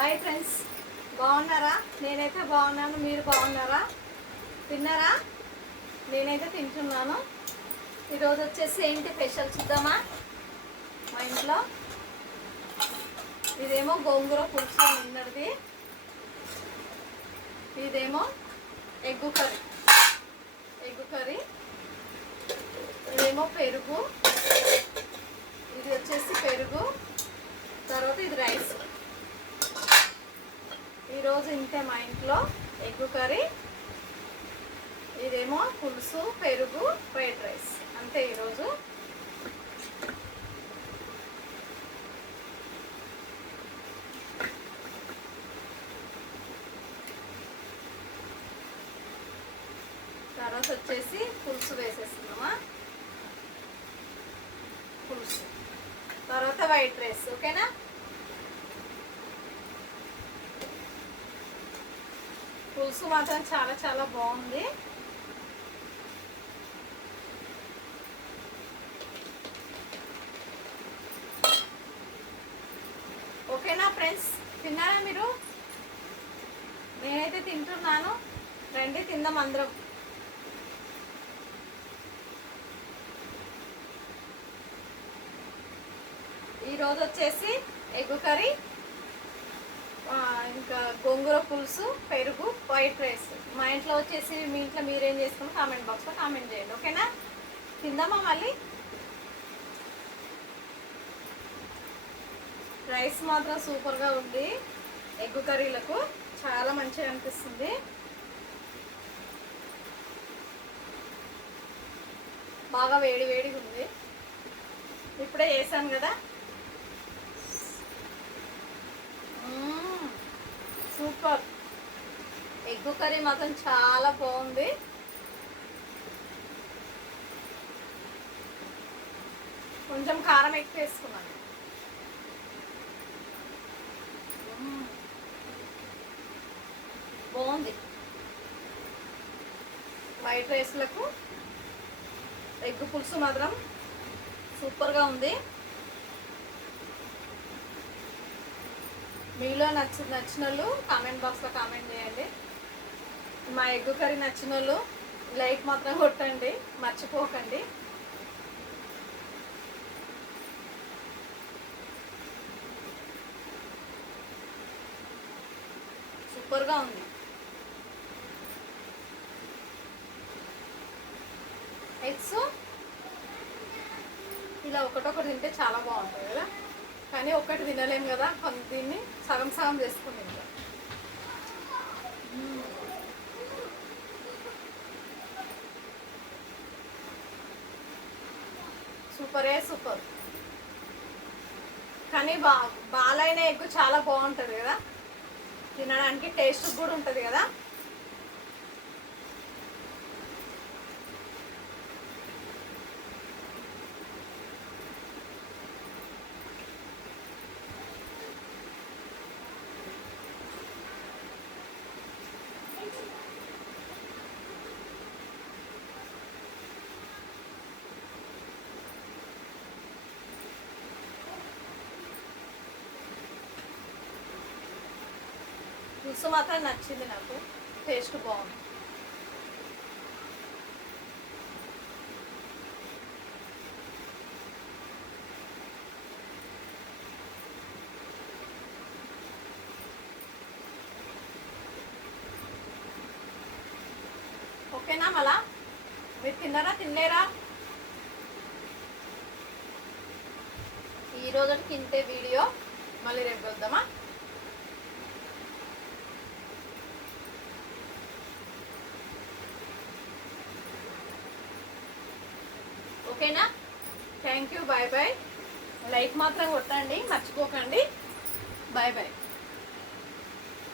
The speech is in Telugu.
హాయ్ ఫ్రెండ్స్, బాగున్నారా? నేనైతే బాగున్నాను. మీరు బాగున్నారా? తిన్నారా? నేనైతే తింటున్నాను. ఈరోజు వచ్చేసి ఏంటి స్పెషల్ చూద్దామా? మా ఇంట్లో ఇదేమో గోంగూర పులుసు నిన్నటిది, ఇదేమో ఎగ్గు కర్రీ, ఇదేమో పెరుగు, ఇది వచ్చేసి పెరుగు, తర్వాత ఇది రైస్. ఈరోజు ఇంతే మా ఇంట్లో ఎగ్గు కర్రీ, ఇదేమో పులుసు, పెరుగు, ఫ్రైడ్ రైస్ అంతే ఈరోజు. తర్వాత వచ్చేసి పులుసు వేసేస్తున్నామా, పులుసు తర్వాత వైట్ రైస్. ఓకేనా? పులుసు మాత్రం చాలా చాలా బాగుంది. ఓకేనా ఫ్రెండ్స్? తిన్నారా మీరు? నేనైతే తింటున్నాను. రండి తిందాం అందరం. ఈరోజు వచ్చేసి ఎగ్ కర్రీ, ఇంకా గోంగూర పులుసు, పెరుగు, వైట్ రైస్. మా ఇంట్లో వచ్చేసి మీ ఇంట్లో మీరేం చేసుకుని కామెంట్ బాక్స్లో కామెంట్ చేయండి. ఓకేనా? తిందామా మళ్ళీ? రైస్ మాత్రం సూపర్గా ఉంది. ఎగ్ కర్రీలకు చాలా మంచిగా అనిపిస్తుంది. బాగా వేడి వేడిగా ఉంది. ఇప్పుడే చేశాను కదా. సూపర్. ఎగ్ కర్రీ మాత్రం చాలా బాగుంది. కొంచెం కారం ఎక్కువ వేసుకున్నాను. బాగుంది. వైట్ రైస్లకు ఎగ్ పులుసు మాత్రం సూపర్గా ఉంది. మీలో నచ్చిన వాళ్ళు కామెంట్ బాక్స్లో కామెంట్ చేయండి. మా ఎగ్ కర్రీ నచ్చిన వాళ్ళు లైక్ మాత్రం కొట్టండి, మర్చిపోకండి. సూపర్గా ఉంది. ఎగ్స్ ఇలా ఒకటొకటి తింటే చాలా బాగుంటుంది కదా, కానీ ఒక్కటి తినలేము కదా, దీన్ని సగం సగం చేసుకుని తింటాం. సూపరే సూపర్. కానీ బాలైన ఎగ్ చాలా బాగుంటుంది కదా, తినడానికి టేస్ట్ కూడా ఉంటుంది కదా. పులుసు మాత్రం నచ్చింది నాకు, టేస్ట్ బాగుంది. ఓకేనా? మళ్ళా మీరు తిన్నారా తినలేరా? ఈ రోజుకి ఇంతే వీడియో. మళ్ళీ రేపు వద్దామా? ఓకేనా? Thank you. Bye bye. Like మాత్రం కొట్టండి, మర్చిపోకండి. Bye bye.